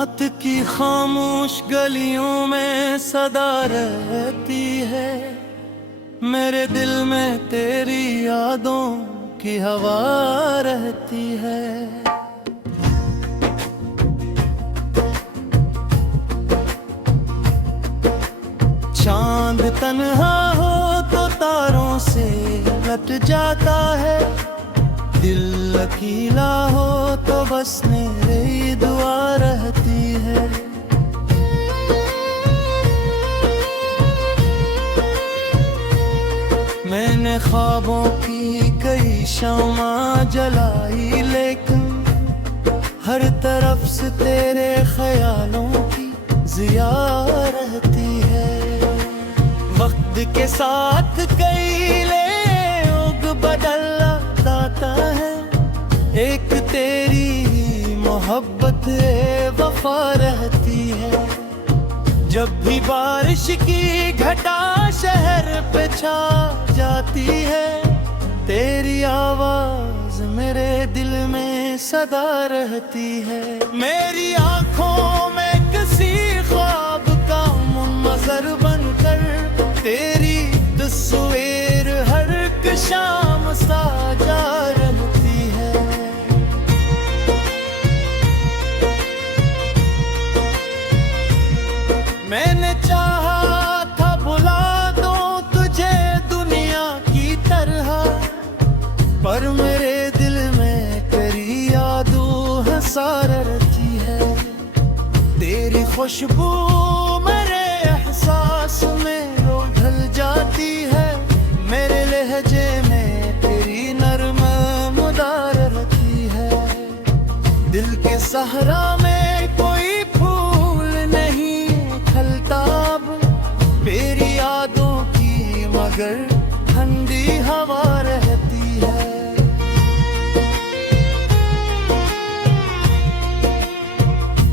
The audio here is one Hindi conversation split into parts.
रात की खामोश गलियों में सदा रहती है, मेरे दिल में तेरी यादों की हवा रहती है। चांद तन्हा हो तो तारों से लट जाता है, दिल अकेला हो तो बस मेरी दुआ रहती है। मैंने ख्वाबों की कई शम्मा जलाई, लेकिन हर तरफ से तेरे ख्यालों की ज़िया रहती है। वक्त के साथ कई लोग बदल जाता है, एक तेरी मोहब्बत वफा रहती है। जब भी बारिश की घटा शहर पे छा जाती है, तेरी आवाज मेरे दिल में सदा रहती है। मेरी आंखों में किसी ख्वाब का मुनज़र बनकर तेरी तस्वीर हर एक शाम साजा रहती है। मैंने चाहा था भुला दूं तुझे दुनिया की तरह, पर मेरे दिल में तेरी यादों हंसा रहती है। तेरी खुशबू मेरे एहसास में ढल जाती है, मेरे लहजे में तेरी नरम मुदार रहती है। दिल के सहरा में कोई फूल नहीं खिलता अब, तेरी यादों की मगर ठंडी हवा रहती है।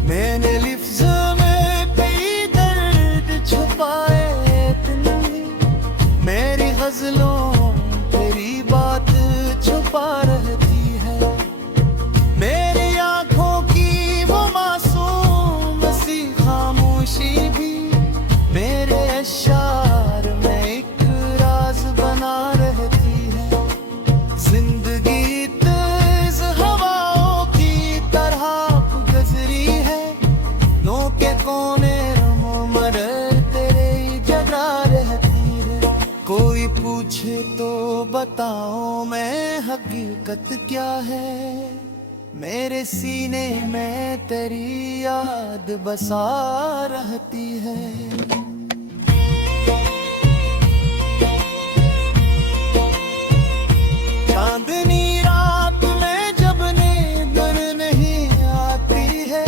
मैंने लिफ्ज़ में कई दर्द छुपाए, मेरी गज़लों तेरी बात छुपा रहती है। मेरी आंखों की वो मासूम सी खामोशी भी मेरे अशार में एक राज बना रहती है। जिंदगी तेज हवाओं की तरह गुजरी है, नो के कोने मगर तेरे जगा रहती है। कोई पूछे तो बताओ मैं हकीकत क्या है, मेरे सीने में तेरी याद बसा रहती है। चांदनी रात में जब नींद नहीं आती है,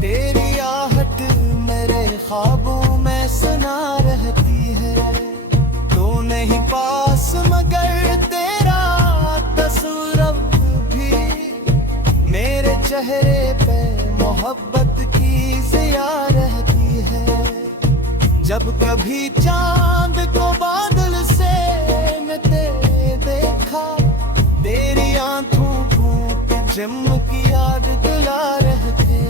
तेरी आहट मेरे ख्वाबों में सुना रहती है। तो नहीं पास मगर तेरा तस्वीर भी मेरे चेहरे पे मोहब्बत की ज़िया रहती है। जब कभी चांद को बादल से मिलते देखा, तेरी आंखों को जम्मू की याद दिला रहते।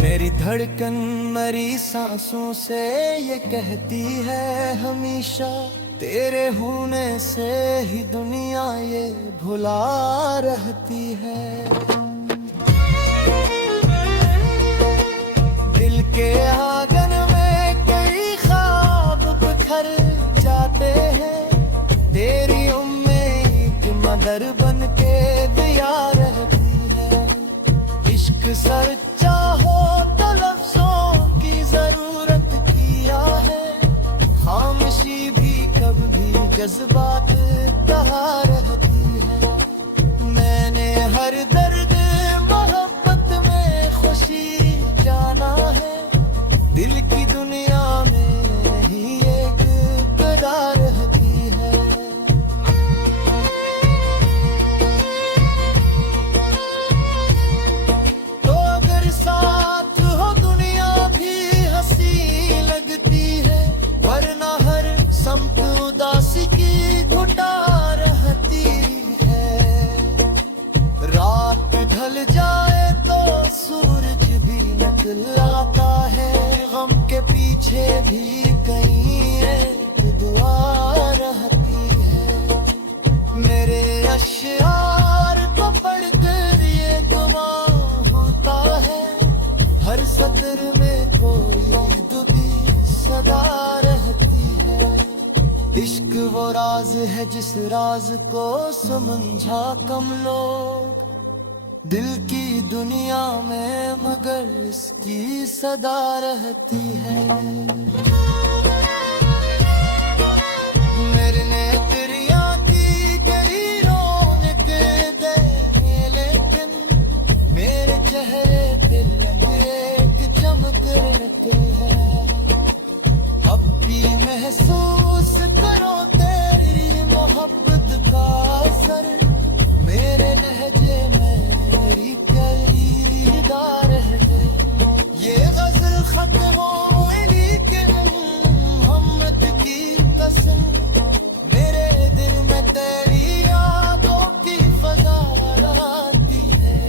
मेरी धड़कन मेरी सांसों से ये कहती है हमेशा, तेरे होने से ही दुनिया ये भुला रहती है। दिल के आंगन में कई ख्वाब बिखर जाते हैं, तेरी उम्मीद मदर बन के दिया रहती है। इश्क सच्चा हो तो लफ्ज़ों की जरूरत किया है, खामोशी भी कभी जज्बात कहा रहती है। मैंने हर दर्द बतलाता है। गम के पीछे भी कहीं एक दुआ रहती है। मेरे अश्यार को पढ़कर ये गुमान होता है, हर सत्र में कोई दुबी सदा रहती है। इश्क वो राज है जिस राज को समझा कम लोग, दिल की दुनिया में मगर इसकी सदा रहती है। मेरे ने तेरिया की कई रौनक दे, लेकिन मेरे चेहरे पे लगे एक चमक रहते हैं। अब भी महसूस करो तेरी मोहब्बत का असर, मेरे लहजे में मेरी करीदार है। ये गजल खत हो लेकिन मोहम्मद की कसम, मेरे दिल में तेरी यादों की फजा आती है।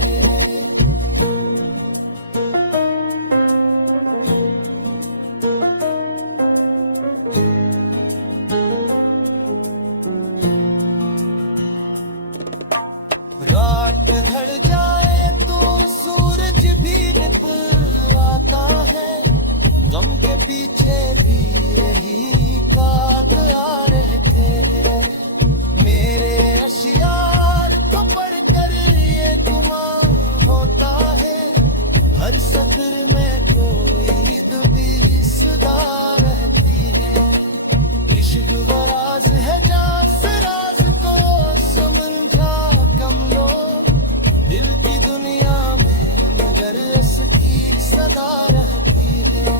रात ढल जाए तो सूरज भी निकल आता है, गम के पीछे भी यही कातिल रहते हैं। मेरे अशियार को पढ़कर ये गुमान होता है, हर सत्र में कोई दुबी सदा रहती है। इश्क वो राज है जिस राज को समझा कम लोग, दिल की दुनिया में मगर इसकी सदा रहती है।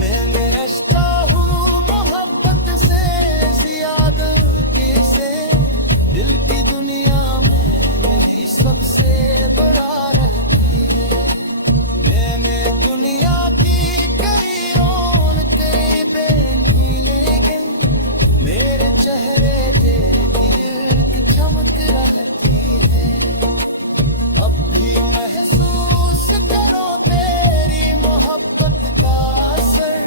मैं रश्ता हूँ मोहब्बत से ज्यादा कैसे, दिल की दुनिया में मेरी सबसे बड़ा रहती है। मैंने दुनिया की कई रौनकें देखी, लेकिन मेरे चेहरे पे एक चमक रहती है। अब भी महसूस करो तेरी मोहब्बत का असर,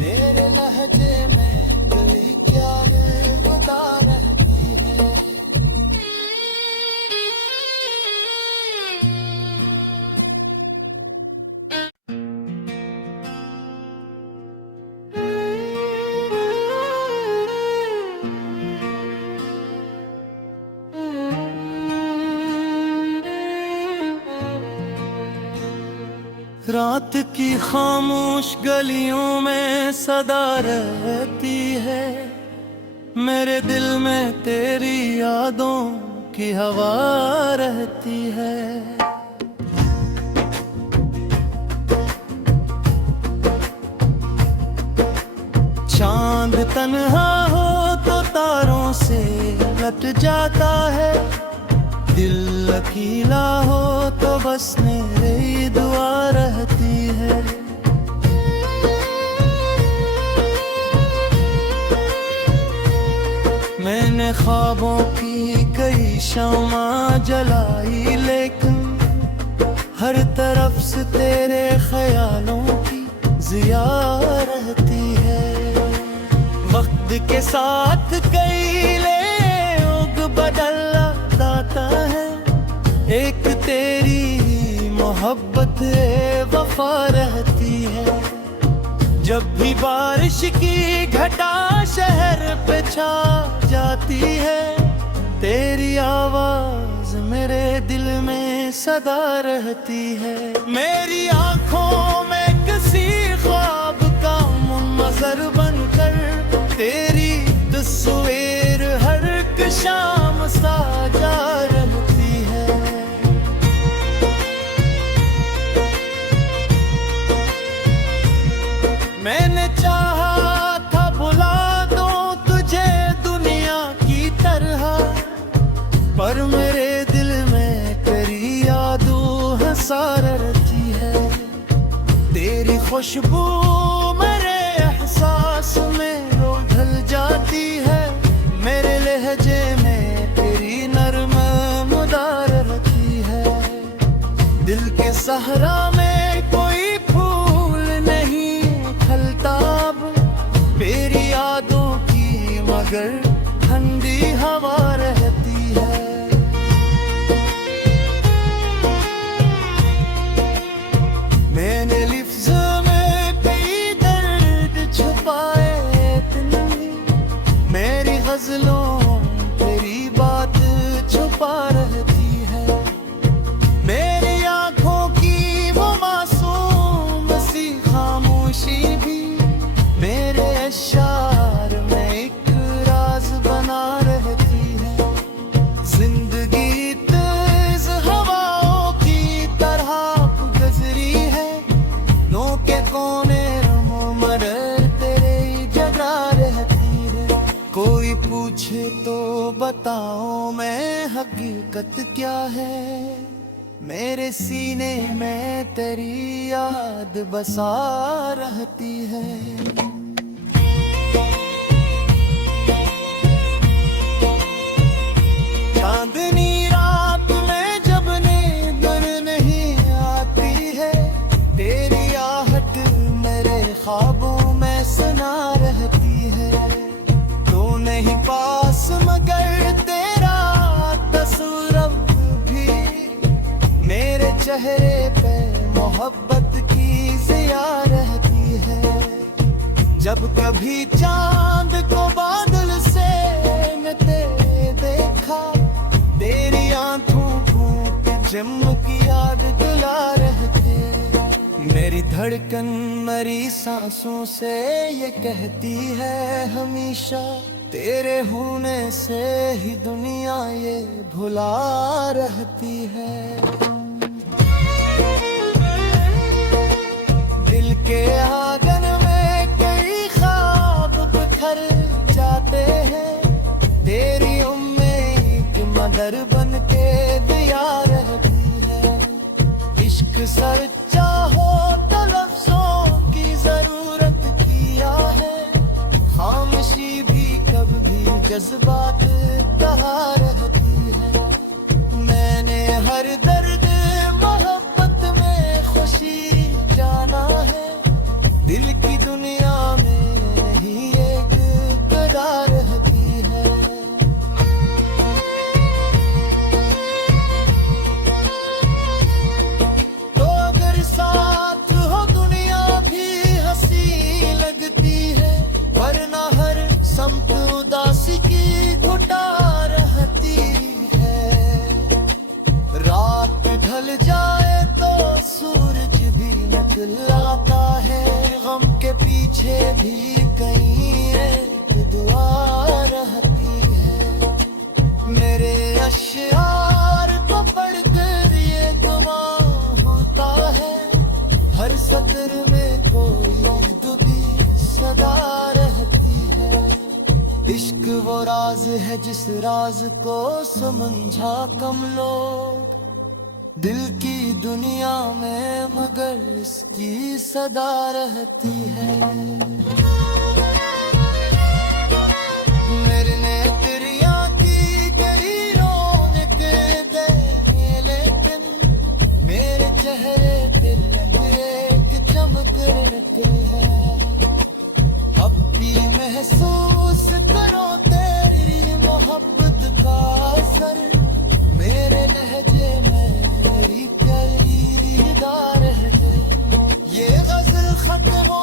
मेरे लहजे में कोई क्या बता रहती है। रात की खामोश गलियों में सदा रहती है, मेरे दिल में तेरी यादों की हवा रहती है। चांद तन्हा हो तो तारों से लट जाता है, दिल अकेला हो तो बस मेरी दुआ रहती है। मैंने ख्वाबों की कई शम्मा जलाई, लेकिन हर तरफ से तेरे ख्यालों की जिया रहती है। वक्त के साथ कई लोग बदल जाता है, एक तेरी मोहब्बत वफा रहती है। जब भी बारिश की घटा शहर पे छा जाती है, तेरी आवाज मेरे दिल में सदा रहती है। मेरी आंखों में किसी ख्वाब का मुनज़र बनकर तेरी तस्वीर हर एक शाम साजा रहती है। मैंने चाहा था भुला दूं तुझे दुनिया की तरह, पर मेरे दिल में तेरी यादों हंसा रहती है। तेरी खुशबू मेरे एहसास में रोज ढल जाती है, मेरे लहजे में तेरी नर्म मुदार रहती है। दिल के सहरा में कोई मगर ठंडी हवा रहती है। मैंने लिफ्ज़ों में कई दर्द छुपाए इतने, मेरी गज़लों तेरी बात छुपा रहती है। मेरी आँखों की वो मासूम सी खामोशी भी मेरे अश्शार में एक राज बना रहती है। जिंदगी तेज हवाओं की तरह गुजरी है, नो के कोने मगर तेरे जगा रहती है। कोई पूछे तो बताओ मैं हकीकत क्या है, मेरे सीने में तेरी याद बसा रहती है। चांदनी रात में जब नींद नहीं आती है, तेरी आहट मेरे ख्वाबों में सुना रहती है। तो नहीं पास मगर तेरा तस्वीर भी मेरे चेहरे पे मोहब्बत की ज़िया रहती है। जब कभी चांद को बादल से मिलते देखा, तेरी आंखों को जम्मू की याद दिला रहते। मेरी धड़कन मेरी सांसों से ये कहती है हमेशा, तेरे होने से ही दुनिया ये भुला रहती है। दिल के आंगन में कई ख्वाब बिखर जाते हैं, तेरी उम्मीद मगर बन के दिया रहती है। इश्क सच्चा हो तो लफ्ज़ों की जरूरत किया है, खामोशी भी कभी जज्बात कहा रहती है। मैंने हर दर्द मोहब्बत में खुशी जाना है, दिल की दुनिया में ही एक गदा रहती है। तो अगर साथ हो दुनिया भी हंसी लगती है, वरना हर समत उदासी की घुटा रहती है। रात ढल जाए तो सूरज भी निकल आता है, गम के पीछे भी कहीं एक दुआ रहती है। मेरे अश्यार को पढ़कर ये गुमान होता है, हर सतर में कोई दुबी सदा रहती है। इश्क वो राज है जिस राज को समझा कम लोग, दिल की दुनिया में मगर इसकी सदा रहती है। मेरे ने तेरी आँखी तेरी रौनक दे, लेकिन मेरे चेहरे पे एक चमक रहती है। अब भी महसूस करो तेरी मोहब्बत का असर, मेरे लहजे में मेरी प्यारी दीदार है। ये गजल खत हो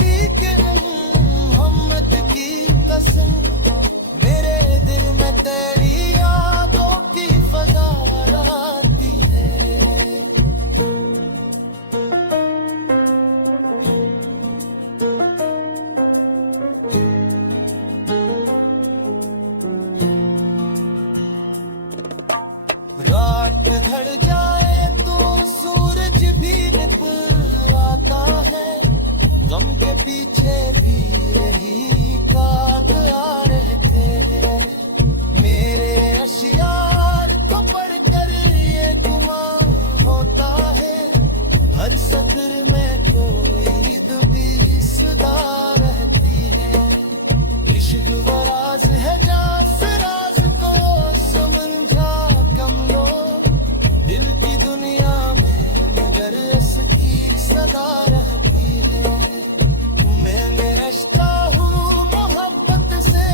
लेकिन मोहम्मद की कसम, मेरे दिल में तेरी यादों की फजा रहती है। रात ढल जाए तो सूरज भी निकल आता है, गम के पीछे भी यही काट आ रहते हैं। मेरे अशियार को पढ़कर ये गुमान होता है, हर सत्र में कोई दुबी सदा रहती है। इश्क वो राज है जास राज को समझा कम लोग, दिल की दुनिया में मगर इसकी सदा रहती है। मैं रश्ता हूँ मोहब्बत से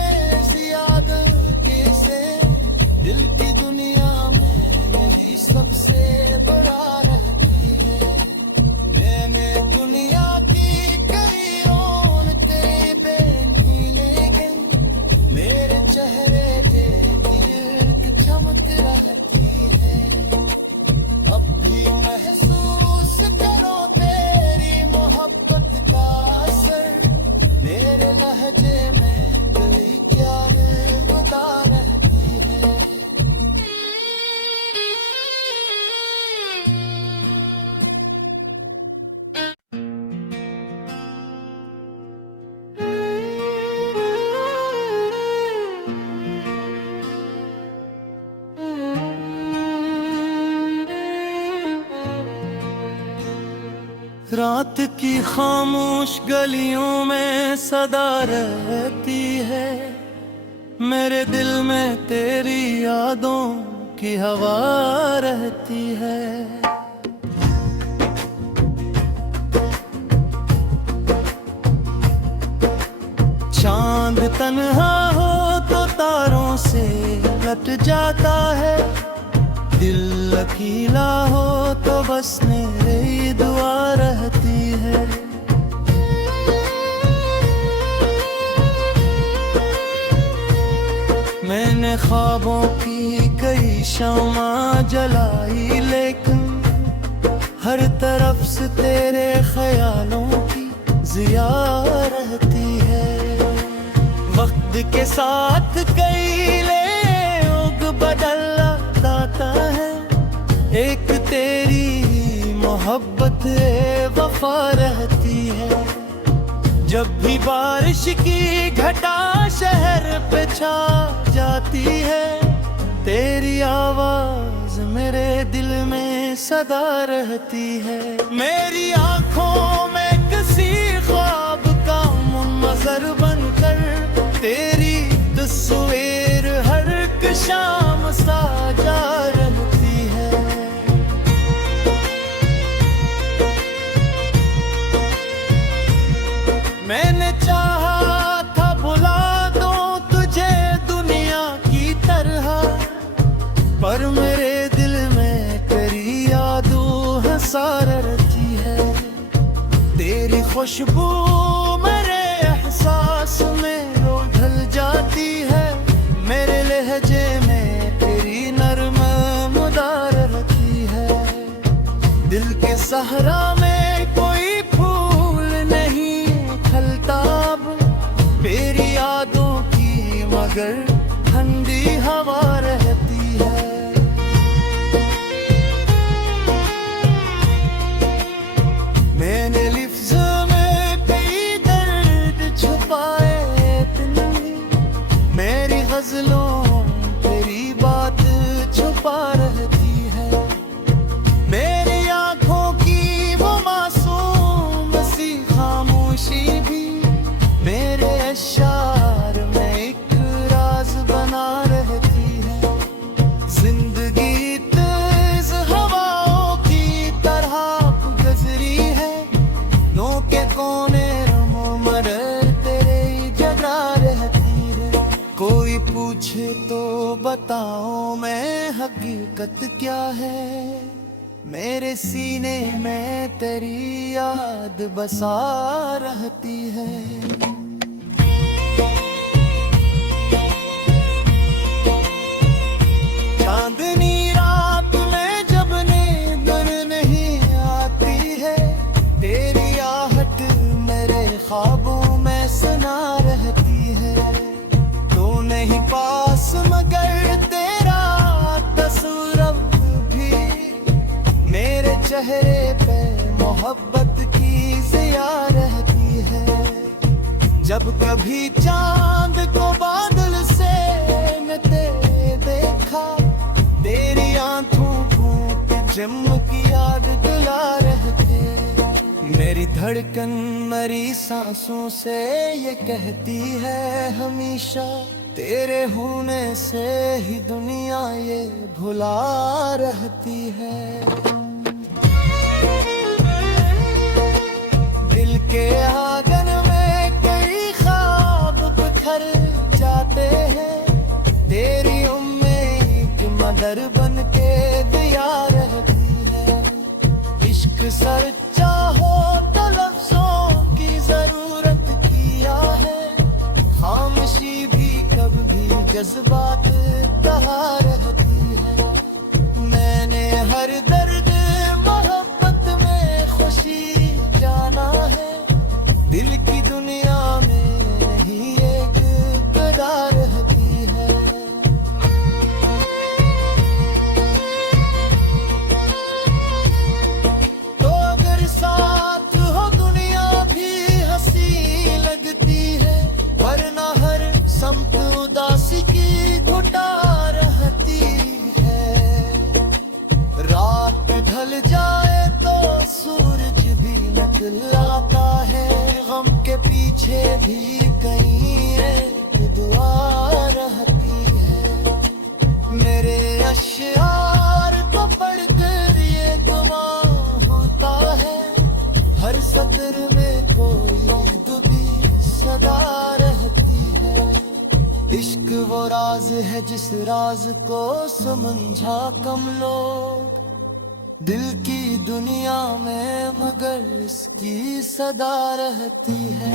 रात की खामोश गलियों में सदा रहती है, मेरे दिल में तेरी यादों की हवा रहती है। चांद तन्हा हो तो तारों से लट जाता है, दिल अकेला हो तो बस मेरी दुआ रहती है। मैंने ख्वाबों की कई शम्मा जलाई, लेकिन हर तरफ से तेरे ख्यालों की जिया रहती है। वक्त के साथ कई लोग बदल जाता है, एक तेरी मोहब्बत वफा रहती है। जब भी बारिश की घटा शहर पे छा जाती है, तेरी आवाज मेरे दिल में सदा रहती है। मेरी आंखों में किसी ख्वाब का मुनज़र बनकर तेरी तस्वीर हर एक शाम साजा रहती है। मैंने चाहा था भुला दूं तुझे दुनिया की तरह, पर मेरे दिल में तेरी यादों हंसा रहती है। तेरी खुशबू मेरे एहसास में ढल जाती है, मेरे लहजे में तेरी नरम मुदार रहती है। दिल के सहरा में कोई फूल नहीं खिलता अब, तेरी यादों की मगर ठंडी हवा रहती है। मैंने लिफ्ज़ में कई दर्द छुपाए, मेरी गजलों तेरी बात छुपा रहती है। मेरी आंखों की वो मासूम सी खामोशी भी मेरे अशार में एक राज बना रहती है। जिंदगी तेज हवाओं की तरह गुजरी है, नो के कोने मरर तेरे जगा रहती है। कोई पूछे तो बताओ मैं हकीकत क्या है, मेरे सीने में तेरी याद बसा रहती है। चांदनी रात में जब नींद नहीं आती है, तेरी आहट मेरे ख्वाबों में सुना रहती है। तू नहीं पास मगर तेरा तस्वीर भी मेरे चेहरे पे मोहब्बत की ज़िया रहती है। जब कभी चांद को बादल से मैंने देखा, तेरी आंखों को जम्मू की याद दिला रहती है। मेरी धड़कन मेरी सांसों से ये कहती है हमेशा, तेरे होने से ही दुनिया ये भुला रहती है। दिल के आंगन में कई ख्वाब बिखर जाते हैं, तेरी उम्मीद मदर बन के दिया रहती है। इश्क सच्चा हो तो लफ्ज़ों की जरूरत किया है, खामोशी भी कभी जज्बात कहा रहती है। मैंने हर दर्द मोहब्बत में खुशी जाना है, दिल की दुनिया में ही एक कदा रहती है। तो अगर साथ हो दुनिया भी हंसी लगती है, वरना हर समत उदासी की बतलाता है, गम के पीछे भी कहीं एक दुआ रहती है। मेरे अश्यार को पढ़कर ये गवाह होता है, हर सतर में कोई दुबी सदा रहती है। इश्क वो राज है जिस राज को समझा कम लोग, दिल की दुनिया में मगर इसकी सदा रहती है।